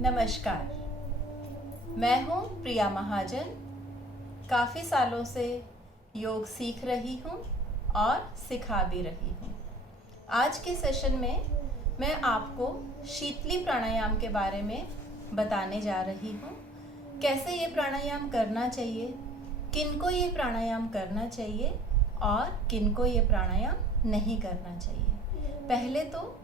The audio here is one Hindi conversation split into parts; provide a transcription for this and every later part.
नमस्कार, मैं हूँ प्रिया महाजन। काफ़ी सालों से योग सीख रही हूँ और सिखा भी रही हूँ। आज के सेशन में मैं आपको शीतली प्राणायाम के बारे में बताने जा रही हूँ। कैसे ये प्राणायाम करना चाहिए, किनको ये प्राणायाम करना चाहिए और किनको ये प्राणायाम नहीं करना चाहिए। पहले तो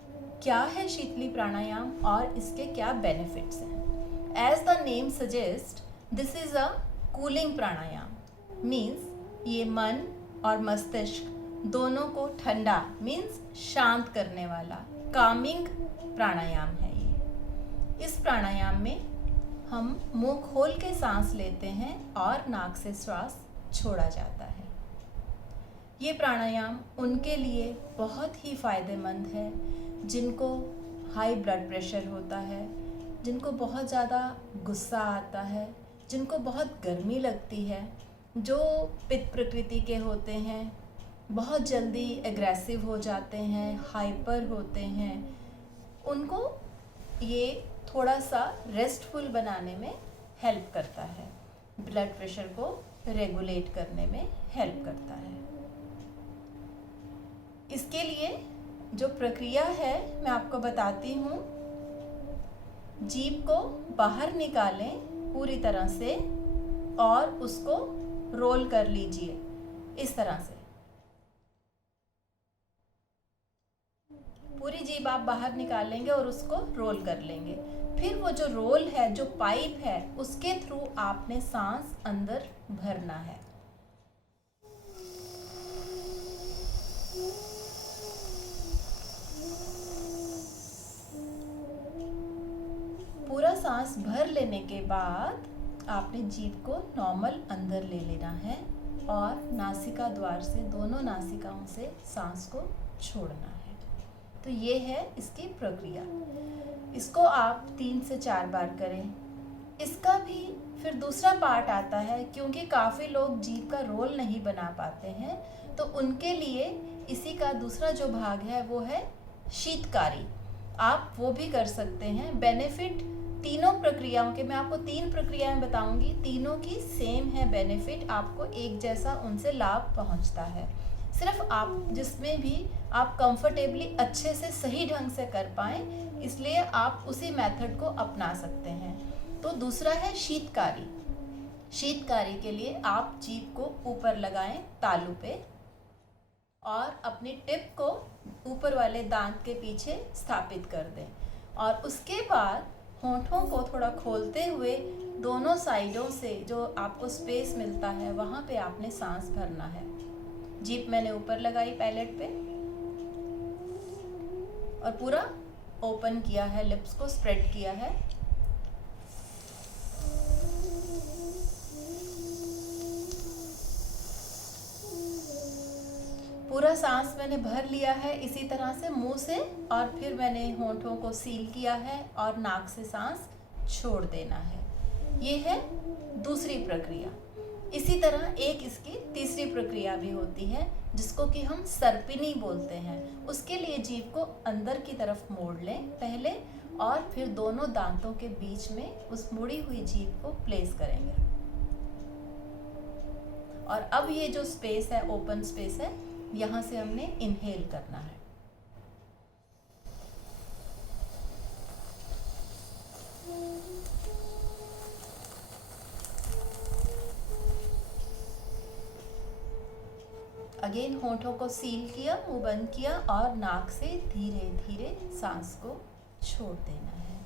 क्या है शीतली प्राणायाम और इसके क्या बेनिफिट्स हैं। As the name suggest, this is a cooling pranayama. Means ये मन और मस्तिष्क दोनों को ठंडा मीन्स शांत करने वाला कामिंग प्राणायाम है ये। इस प्राणायाम में हम मुंह खोल के सांस लेते हैं और नाक से श्वास छोड़ा जाता है। ये प्राणायाम उनके लिए बहुत ही फायदेमंद है जिनको हाई ब्लड प्रेशर होता है, जिनको बहुत ज़्यादा गुस्सा आता है, जिनको बहुत गर्मी लगती है, जो पित्त प्रकृति के होते हैं, बहुत जल्दी एग्रेसिव हो जाते हैं, हाइपर होते हैं, उनको ये थोड़ा सा रेस्टफुल बनाने में हेल्प करता है, ब्लड प्रेशर को रेगुलेट करने में हेल्प करता है। इसके लिए जो प्रक्रिया है मैं आपको बताती हूँ। जीभ को बाहर निकालें पूरी तरह से और उसको रोल कर लीजिए इस तरह से। पूरी जीभ आप बाहर निकालेंगे और उसको रोल कर लेंगे। फिर वो जो रोल है, जो पाइप है, उसके थ्रू आपने सांस अंदर भरना है। पूरा सांस भर लेने के बाद आपने जीभ को नॉर्मल अंदर ले लेना है और नासिका द्वार से, दोनों नासिकाओं से सांस को छोड़ना है। तो ये है इसकी प्रक्रिया। इसको आप 3 से 4 बार करें। इसका भी फिर दूसरा पार्ट आता है, क्योंकि काफ़ी लोग जीभ का रोल नहीं बना पाते हैं, तो उनके लिए इसी का दूसरा जो भाग है वो है शीतकारी। आप वो भी कर सकते हैं। बेनिफिट तीनों प्रक्रियाओं के, मैं आपको 3 प्रक्रियाएं बताऊंगी, तीनों की सेम है बेनिफिट, आपको एक जैसा उनसे लाभ पहुंचता है। सिर्फ आप जिसमें भी आप कंफर्टेबली अच्छे से सही ढंग से कर पाएं, इसलिए आप उसी मेथड को अपना सकते हैं। तो दूसरा है शीतकारी। शीतकारी के लिए आप जीभ को ऊपर लगाएं तालू पे और अपनी टिप को ऊपर वाले दांत के पीछे स्थापित कर दें और उसके बाद होंठों को थोड़ा खोलते हुए दोनों साइडों से जो आपको स्पेस मिलता है वहाँ पे आपने सांस भरना है। जीभ मैंने ऊपर लगाई पैलेट पे और पूरा ओपन किया है, लिप्स को स्प्रेड किया है। पूरा सांस मैंने भर लिया है इसी तरह से मुंह से, और फिर मैंने होंठों को सील किया है और नाक से सांस छोड़ देना है। ये है दूसरी प्रक्रिया। इसी तरह एक इसकी तीसरी प्रक्रिया भी होती है जिसको कि हम सर्पिनी बोलते हैं। उसके लिए जीभ को अंदर की तरफ मोड़ लें पहले और फिर दोनों दांतों के बीच में उस मुड़ी हुई जीभ को प्लेस करेंगे। और अब ये जो स्पेस है, ओपन स्पेस है, यहाँ से हमने इनहेल करना है। अगेन होंठों को सील किया, मुंह बंद किया और नाक से धीरे धीरे सांस को छोड़ देना है।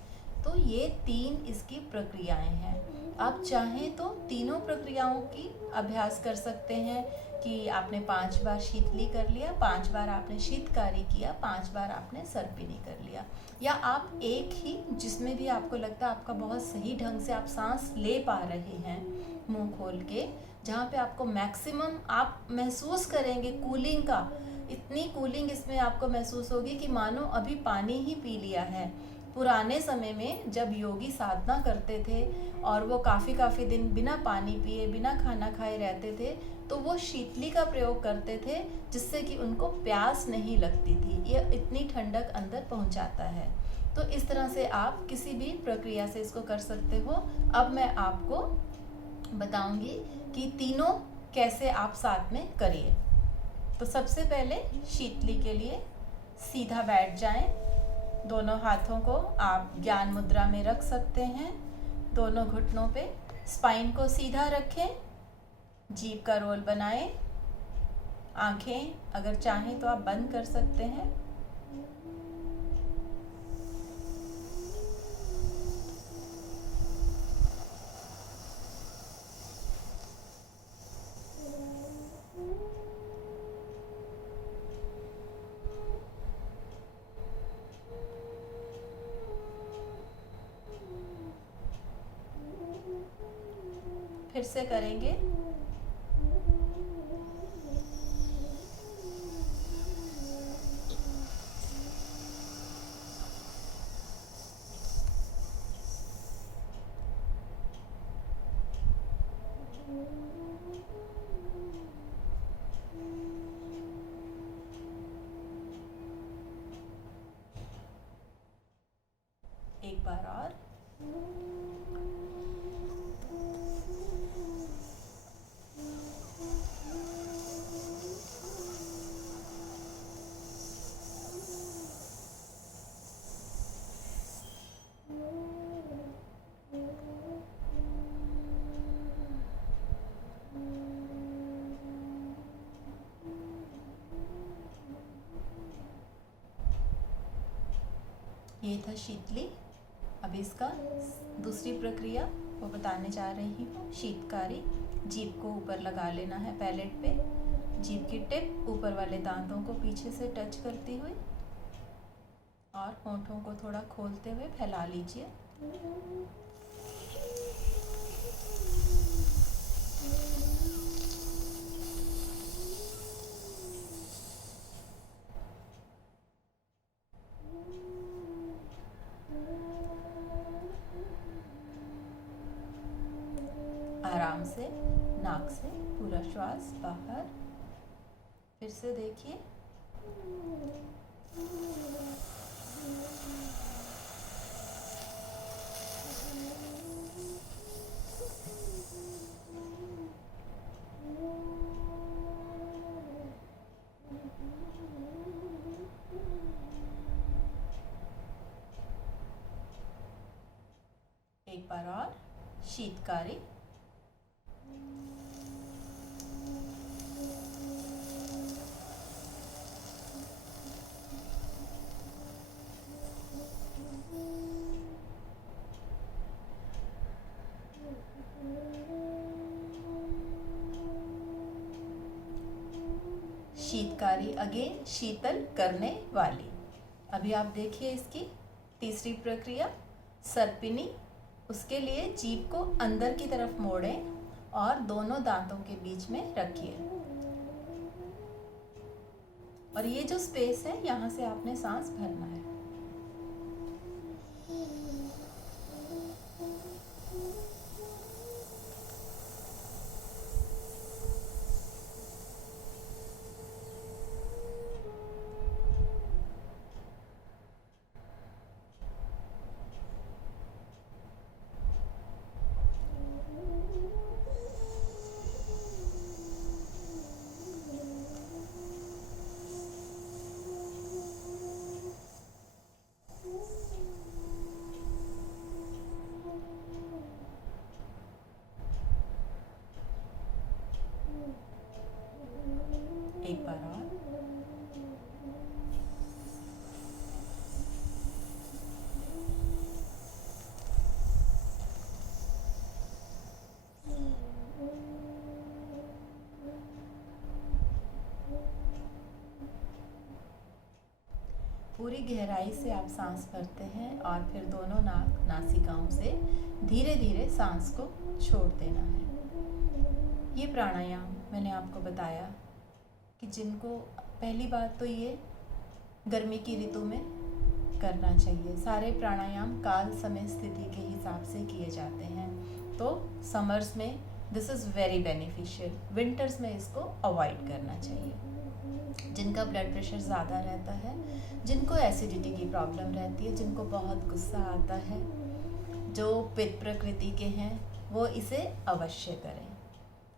तो ये 3 इसकी प्रक्रियाएं हैं। आप चाहें तो तीनों प्रक्रियाओं की अभ्यास कर सकते हैं कि आपने 5 बार शीतली कर लिया, 5 बार आपने शीतकारी किया, 5 बार आपने सर्पिनी कर लिया, या आप एक ही जिसमें भी आपको लगता है आपका बहुत सही ढंग से आप सांस ले पा रहे हैं मुंह खोल के, जहाँ पे आपको मैक्सिमम आप महसूस करेंगे कूलिंग का। इतनी कूलिंग इसमें आपको महसूस होगी कि मानो अभी पानी ही पी लिया है। पुराने समय में जब योगी साधना करते थे और वो काफ़ी दिन बिना पानी पिए, बिना खाना खाए रहते थे, तो वो शीतली का प्रयोग करते थे जिससे कि उनको प्यास नहीं लगती थी। ये इतनी ठंडक अंदर पहुंचाता है। तो इस तरह से आप किसी भी प्रक्रिया से इसको कर सकते हो। अब मैं आपको बताऊंगी कि तीनों कैसे आप साथ में करिए। तो सबसे पहले शीतली के लिए सीधा बैठ जाएं। दोनों हाथों को आप ज्ञान मुद्रा में रख सकते हैं। दोनों घुटनों पे स्पाइन को सीधा रखें। जीभ का रोल बनाएं। आंखें अगर चाहें तो आप बंद कर सकते हैं। फिर से करेंगे। एक बार और। ये था शीतली। अब इसका दूसरी प्रक्रिया वो बताने जा रही हूँ। शीतकारी। जीभ को ऊपर लगा लेना है पैलेट पे। जीभ की टिप ऊपर वाले दांतों को पीछे से टच करती हुई और होंठों को थोड़ा खोलते हुए फैला लीजिए। आराम से नाक से पूरा श्वास बाहर। फिर से देखिए। एक बार और। शीतकारी। शीतकारी अगेन शीतल करने वाली। अभी आप देखिए इसकी तीसरी प्रक्रिया सर्पिनी। उसके लिए जीभ को अंदर की तरफ मोड़ें और दोनों दांतों के बीच में रखिए। और ये जो स्पेस है यहाँ से आपने सांस भरना है। एक बार और। पूरी गहराई से आप सांस भरते हैं और फिर दोनों नासिकाओं से धीरे धीरे सांस को छोड़ देना है। ये प्राणायाम मैंने आपको बताया कि जिनको पहली बात तो ये गर्मी की ऋतु में करना चाहिए। सारे प्राणायाम काल समय स्थिति के हिसाब से किए जाते हैं। तो समर्स में this is very beneficial. Winters में इसको अवॉइड करना चाहिए। जिनका ब्लड प्रेशर ज़्यादा रहता है, जिनको एसिडिटी की प्रॉब्लम रहती है, जिनको बहुत गुस्सा आता है, जो पित्त प्रकृति के हैं, वो इसे अवश्य करें।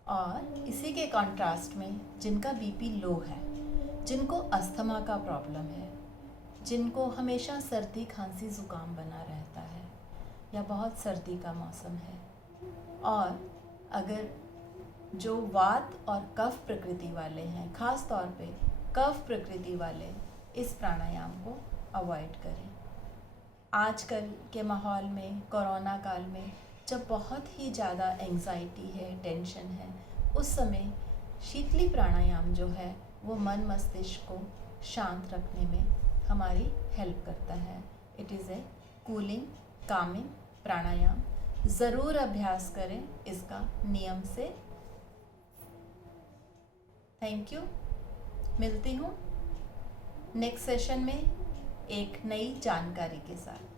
और इसी के कॉन्ट्रास्ट में जिनका बीपी लो है, जिनको अस्थमा का प्रॉब्लम है, जिनको हमेशा सर्दी खांसी ज़ुकाम बना रहता है या बहुत सर्दी का मौसम है, और अगर जो वात और कफ प्रकृति वाले हैं, ख़ास तौर पे कफ प्रकृति वाले, इस प्राणायाम को अवॉइड करें। आजकल के माहौल में, कोरोना काल में, जब बहुत ही ज़्यादा एंजाइटी है, टेंशन है, उस समय शीतली प्राणायाम जो है वो मन मस्तिष्क को शांत रखने में हमारी हेल्प करता है। It is a cooling calming pranayama. ज़रूर अभ्यास करें इसका नियम से। Thank you. मिलती हूँ नेक्स्ट सेशन में एक नई जानकारी के साथ।